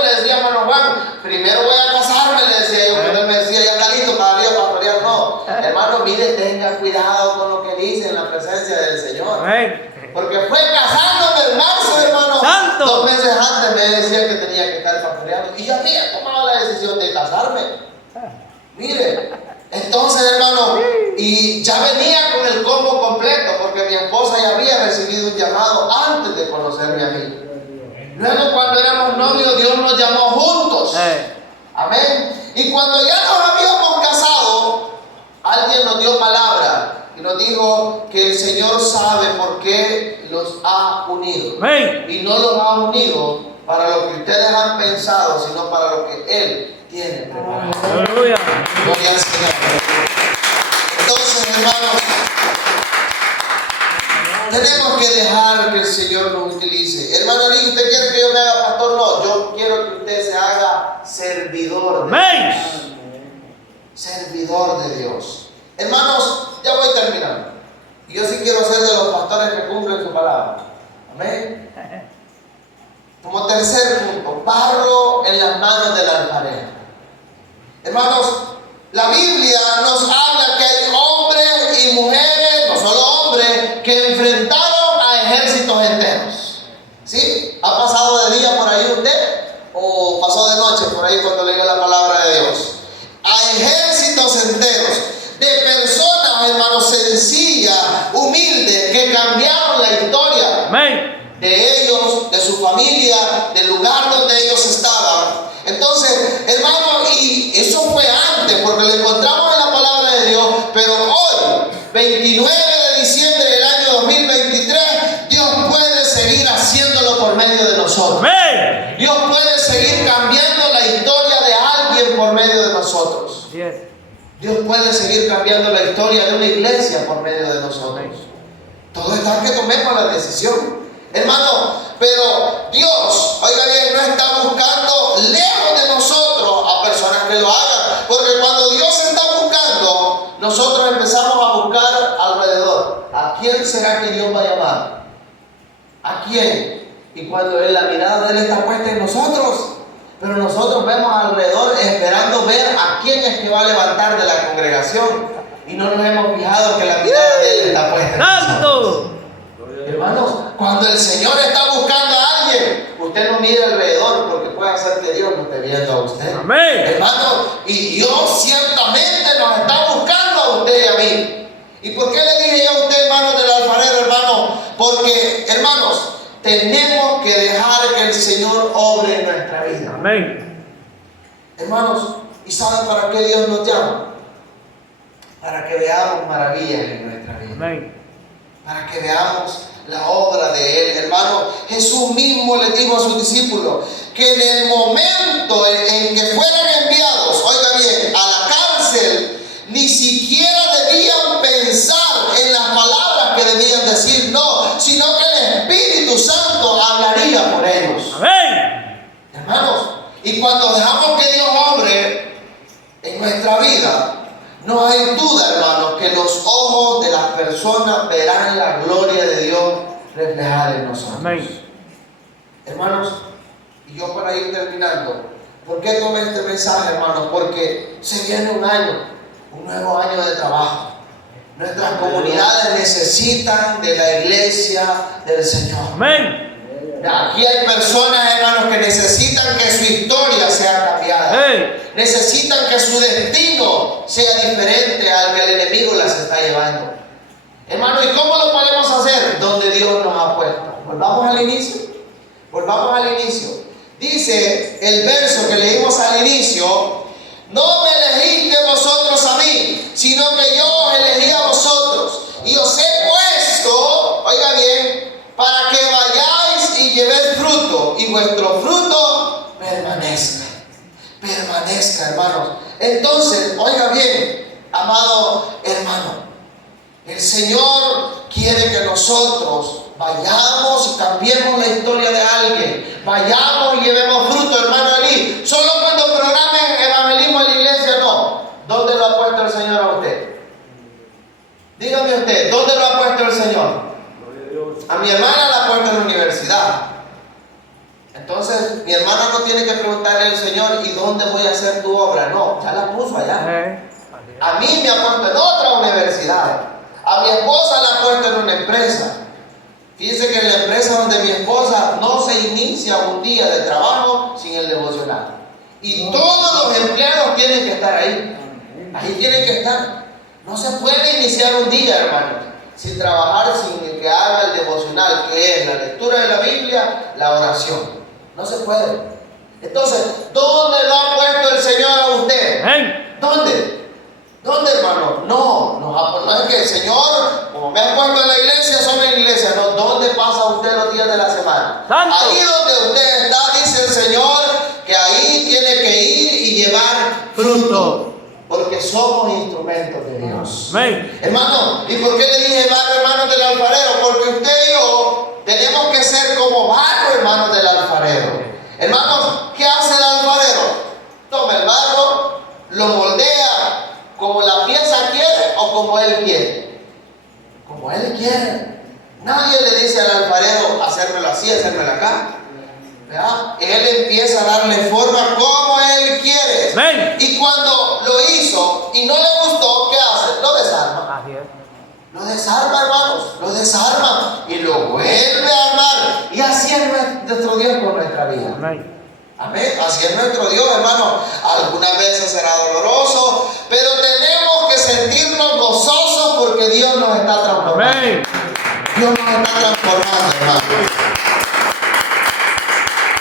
le decía a hermano Juan, primero voy a casarme, le decía yo, cuando él me decía, ya está listo para ir a pastorear. No, hermano, mire, tenga cuidado con lo que dice en la presencia del Señor. Amén. Porque fue casándome en marzo, hermano. ¡Santo! 2 meses antes me decía que tenía que estar pastoreando. Y yo había tomado la decisión de casarme. Mire, entonces, hermano, y ya venía con el combo completo, porque mi esposa ya había recibido un llamado antes de conocerme a mí. Luego, cuando éramos novios, Dios nos llamó juntos. Amén. Y cuando ya nos habíamos casado, alguien nos dio palabra y nos dijo que el Señor sabe por qué los ha unido. Amén. Y no los ha unido para lo que ustedes han pensado, sino para lo que Él tiene preparado. Aleluya. Gloria al Señor. Entonces, hermanos, tenemos que dejar que el Señor nos utilice. Hermano, ¿usted quiere que yo me haga pastor? No, yo quiero que usted se haga servidor de Amén. Dios. Servidor de Dios. Hermanos, ya voy terminando. Y yo sí quiero ser de los pastores que cumplen su palabra. Amén. Como tercer punto, barro en las manos del alfarero. Hermanos, la Biblia nos habla que hay hombres y mujeres, no solo hombres, que enfrentaron a ejércitos enteros. ¿Sí? ¿Ha pasado de día por ahí usted? ¿O pasó de noche por ahí cuando lee la palabra de Dios? A ejércitos enteros de personas, hermanos, sencillas, humildes, que cambiaron la historia. Amén. De ellos, de su familia, del lugar donde ellos estaban. Entonces, hermano, y eso fue antes, porque lo encontramos en la palabra de Dios, pero hoy, 29 de diciembre del año 2023, Dios puede seguir haciéndolo por medio de nosotros. Amén. Dios puede seguir cambiando la historia de alguien por medio de nosotros. Así es. Dios puede seguir cambiando la historia de una iglesia por medio de nosotros. Todo está en que tomemos la decisión. Hermano, pero Dios, oiga bien, no está buscando lejos de nosotros a personas que lo hagan. Porque cuando Dios está buscando, nosotros empezamos a buscar alrededor. ¿A quién será que Dios va a llamar? ¿A quién? Y cuando la mirada de Él está puesta en nosotros, pero nosotros vemos alrededor esperando ver a quién es que va a levantar de la congregación. Y no nos hemos fijado que la mirada de Él está puesta en nosotros. Hermanos, cuando el Señor está buscando a alguien, usted no mire alrededor, porque puede ser que Dios no esté viendo a usted. Amén. Hermano, y Dios ciertamente nos está buscando a usted y a mí. ¿Y por qué le dije yo a usted, hermanos del alfarero, hermano? Porque, hermanos, tenemos que dejar que el Señor obre en nuestra vida. Amén. Hermanos, ¿y saben para qué Dios nos llama? Para que veamos maravillas en nuestra vida. Amén. Para que veamos la obra de Él. Hermano, Jesús mismo le dijo a sus discípulos que en el momento en que fueron enviados, oiga bien, a la cárcel, ni siquiera debían pensar en las palabras que debían decir, no, sino que el Espíritu Santo hablaría por ellos. Amén. Hermanos, y cuando dejamos que Dios obre en nuestra vida, no hay duda, hermanos, que los ojos de las personas verán la gloria de Dios reflejada en nosotros. Amén. Hermanos, y yo para ir terminando, ¿por qué tomé este mensaje, hermanos? Porque se viene un año, un nuevo año de trabajo. Nuestras comunidades necesitan de la iglesia del Señor. Amén. Aquí hay personas, hermanos, que necesitan que su historia sea cambiada. Hey. Necesitan que su destino sea diferente al que el enemigo las está llevando. Hermano, ¿y cómo lo podemos hacer? Donde Dios nos ha puesto. Volvamos al inicio. Volvamos al inicio. Dice el verso que leímos al inicio: no me elegiste vosotros a mí, sino que yo os elegí a vosotros. Y os he puesto, oiga bien, para que vayáis y llevéis fruto, y vuestro fruto permanezca. Permanezca, hermanos. Entonces, oiga bien, amado hermano, el Señor quiere que nosotros vayamos y cambiemos la historia de alguien. Vayamos y llevemos fruto, hermano Eli. Solo cuando programen evangelismo en la iglesia, no. ¿Dónde lo ha puesto el Señor a usted? Dígame usted, ¿dónde lo ha puesto el Señor? A mi hermana la ha puesto en la universidad. Entonces, mi hermana no tiene que preguntarle al Señor, ¿y dónde voy a hacer tu obra? No, ya la puso allá. A mí me ha puesto en otra universidad. A mi esposa la ha puesto en una empresa. Fíjense que en la empresa donde mi esposa no se inicia un día de trabajo sin el devocional. Y todos los empleados tienen que estar ahí. Ahí tienen que estar. No se puede iniciar un día, hermanos, sin trabajar, sin que haga el devocional, que es la lectura de la Biblia, la oración. No se puede. Entonces, ¿dónde lo ha puesto el Señor a usted? Amén. ¿Dónde? ¿Dónde, hermano? No es que el Señor, como me ha puesto en la iglesia, solo en la iglesia. No, ¿dónde pasa usted los días de la semana? ¡Santo! Ahí donde usted está, dice el Señor, que ahí tiene que ir y llevar fruto. Porque somos instrumentos de Dios. Amén. Hermano, ¿y por qué le dije barro, hermanos del alfarero? Porque usted y yo tenemos que ser como barro, hermanos del alfarero. Hermanos, ¿qué hace el alfarero? Toma el barro, lo moldea como la pieza quiere o como él quiere. Como él quiere. Nadie le dice al alfarero hacérmelo así, hacérmelo acá. ¿Verdad? Él empieza a darle forma como él quiere. Amén. Y cuando lo hizo y no le gustó, ¿qué hace? Lo desarma. Así es. Lo desarma, hermanos. Lo desarma y lo vuelve a armar. Y así es nuestro Dios con nuestra vida. Amén. Amén. Así es nuestro Dios, hermano. Algunas veces será doloroso, pero tenemos que sentirnos gozosos porque Dios nos está transformando. Amén. Dios nos está transformando, hermano.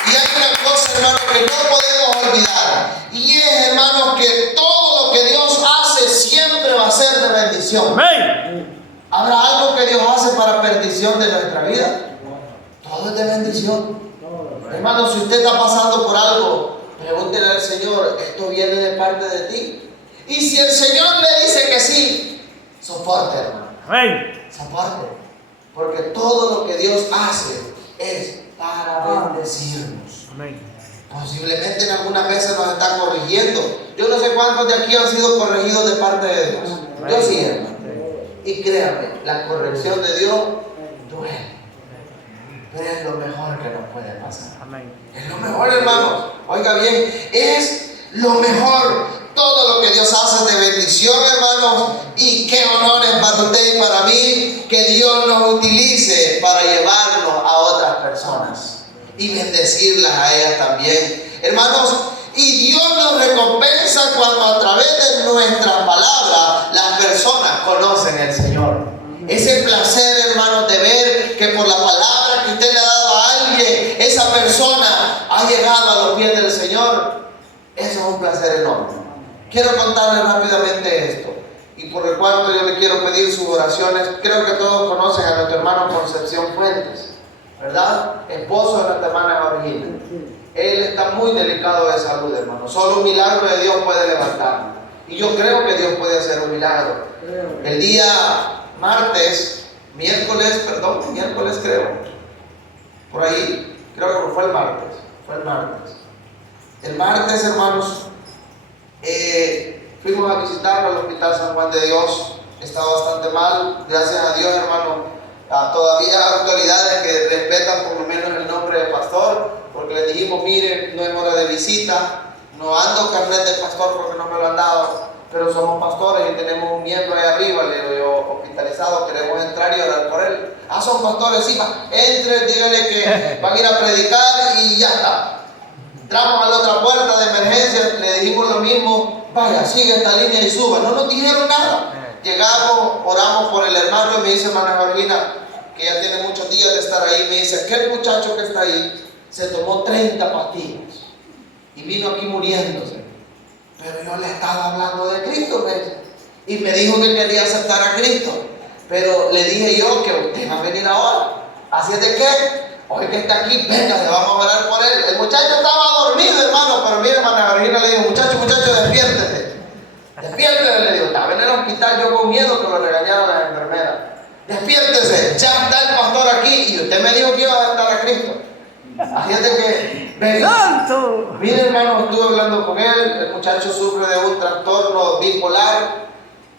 Y hay una cosa, hermano, que no podemos olvidar. Y es, hermano, que todo lo que Dios hace siempre va a ser de bendición. Amén. ¿Habrá algo que Dios hace para perdición de nuestra vida? Todo es de bendición. Hermano, si usted está pasando por algo, pregúntele al Señor, ¿esto viene de parte de ti? Y si el Señor le dice que sí, soporte, hermano. Amén. Soporte. Porque todo lo que Dios hace es para bendecirnos. Amén. Posiblemente en algunas veces nos está corrigiendo. Yo no sé cuántos de aquí han sido corregidos de parte de Dios. Yo sí, hermano. Y créanme, la corrección de Dios duele. Pero es lo mejor que nos puede pasar. Amén. Es lo mejor, hermanos. Oiga bien, es lo mejor. Todo lo que Dios hace es de bendición, hermanos. Y qué honor es para usted y para mí que Dios nos utilice para llevarnos a otras personas y bendecirlas a ellas también. Hermanos, y Dios nos recompensa cuando a través de nuestra palabra las personas conocen al Señor. Ese placer, hermanos, de ver que por la palabra que usted le ha dado a alguien, esa persona ha llegado a los pies del Señor. Eso es un placer enorme. Quiero contarles rápidamente esto. Y por el cual yo le quiero pedir sus oraciones. Creo que todos conocen a nuestro hermano Concepción Fuentes, ¿verdad? Esposo de nuestra hermana Georgina. Él está muy delicado de salud, hermano. Solo un milagro de Dios puede levantarlo. Y yo creo que Dios puede hacer un milagro. El día miércoles creo, por ahí, creo que fue el martes. El martes, hermanos, fuimos a visitarlo al Hospital San Juan de Dios. Estaba bastante mal, gracias a Dios, hermano. Todavía autoridades que respetan por lo menos el nombre de pastor, porque le dijimos, mire, no es hora de visita, no ando carnet de pastor porque no me lo han dado, pero somos pastores y tenemos un miembro ahí arriba, le digo yo, hospitalizado, queremos entrar y orar por él. Son pastores, sí, entre, díganle que van a ir a predicar y ya está. Entramos a la otra puerta de emergencia, le dijimos lo mismo, vaya, sigue esta línea y suba. No nos dijeron nada. Llegamos, oramos por el hermano y me dice hermana Georgina, que ya tiene muchos días de estar ahí, me dice, aquel muchacho que está ahí se tomó 30 pastillas y vino aquí muriéndose. Pero yo le estaba hablando de Cristo, ¿ves? Y me dijo que quería aceptar a Cristo. Pero le dije yo que usted va a venir ahora. Así es de que, hoy que está aquí, venga, le vamos a orar por él. El muchacho estaba dormido, hermano, pero mire, hermana Georgina le dijo, muchacho, despiértete. Despiértete, le digo, estaba en el hospital yo con miedo que lo regañaron las enfermeras. Despiértese, ya está el pastor aquí y usted me dijo que iba a aceptar a Cristo. Así es de que, venga. Mire, hermano, estuve hablando con él. El muchacho sufre de un trastorno bipolar,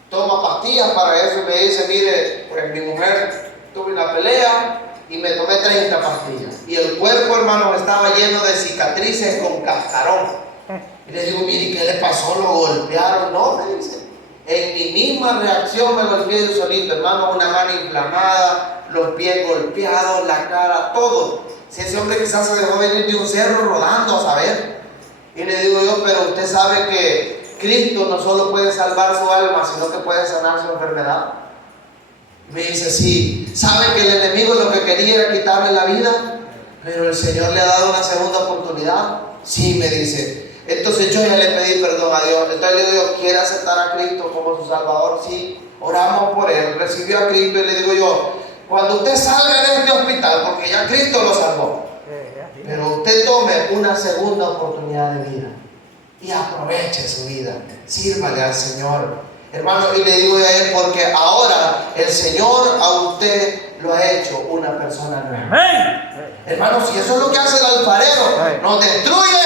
toma pastillas para eso. Me dice, mire, pues mi mujer tuve una pelea y me tomé 30 pastillas. Y el cuerpo, hermano, estaba lleno de cicatrices con cascarón. Y le digo, mire, ¿qué le pasó? ¿Lo golpearon? No, me dice. En mi misma reacción me golpeé yo solito, hermano, una mano inflamada, los pies golpeados, la cara, todo. Si ese hombre quizás se dejó venir de un cerro rodando, a saber. Y le digo yo, pero usted sabe que Cristo no solo puede salvar su alma, sino que puede sanar su enfermedad. Me dice, sí. ¿Sabe que el enemigo lo que quería era quitarle la vida? Pero el Señor le ha dado una segunda oportunidad. Sí, me dice. Entonces yo ya le pedí perdón a Dios. Entonces le digo yo, ¿quiere aceptar a Cristo como su Salvador? Sí. Oramos por él. Recibió a Cristo y le digo yo, cuando usted salga de este hospital, porque ya Cristo lo salvó, pero usted tome una segunda oportunidad de vida y aproveche su vida, sírvale al Señor, hermano. Y le digo a él, porque ahora el Señor a usted lo ha hecho una persona nueva. Hermano, si eso es lo que hace el alfarero, nos destruye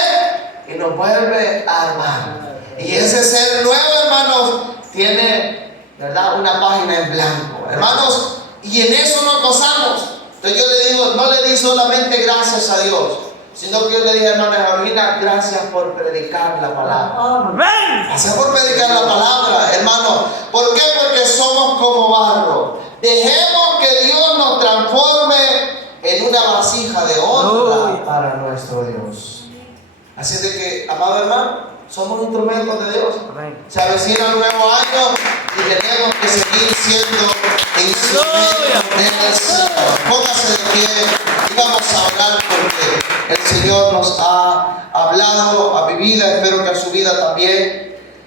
y nos vuelve a armar. Y ese ser nuevo, hermanos, tiene, ¿verdad?, una página en blanco. Hermanos, Y en eso nos gozamos. Entonces yo le digo, no le di solamente gracias a Dios, sino que yo le dije, hermana Georgina, gracias por predicar la palabra. Amén. Gracias por predicar la palabra, hermano. ¿Por qué? Porque somos como barro. Dejemos que Dios nos transforme en una vasija de honra para nuestro Dios. Así de que, amado hermano, somos instrumentos de Dios. Se avecina un nuevo año y tenemos que seguir siendo instrumentos del Señor. Póngase de pie y vamos a orar porque el Señor nos ha hablado a mi vida, espero que a su vida también.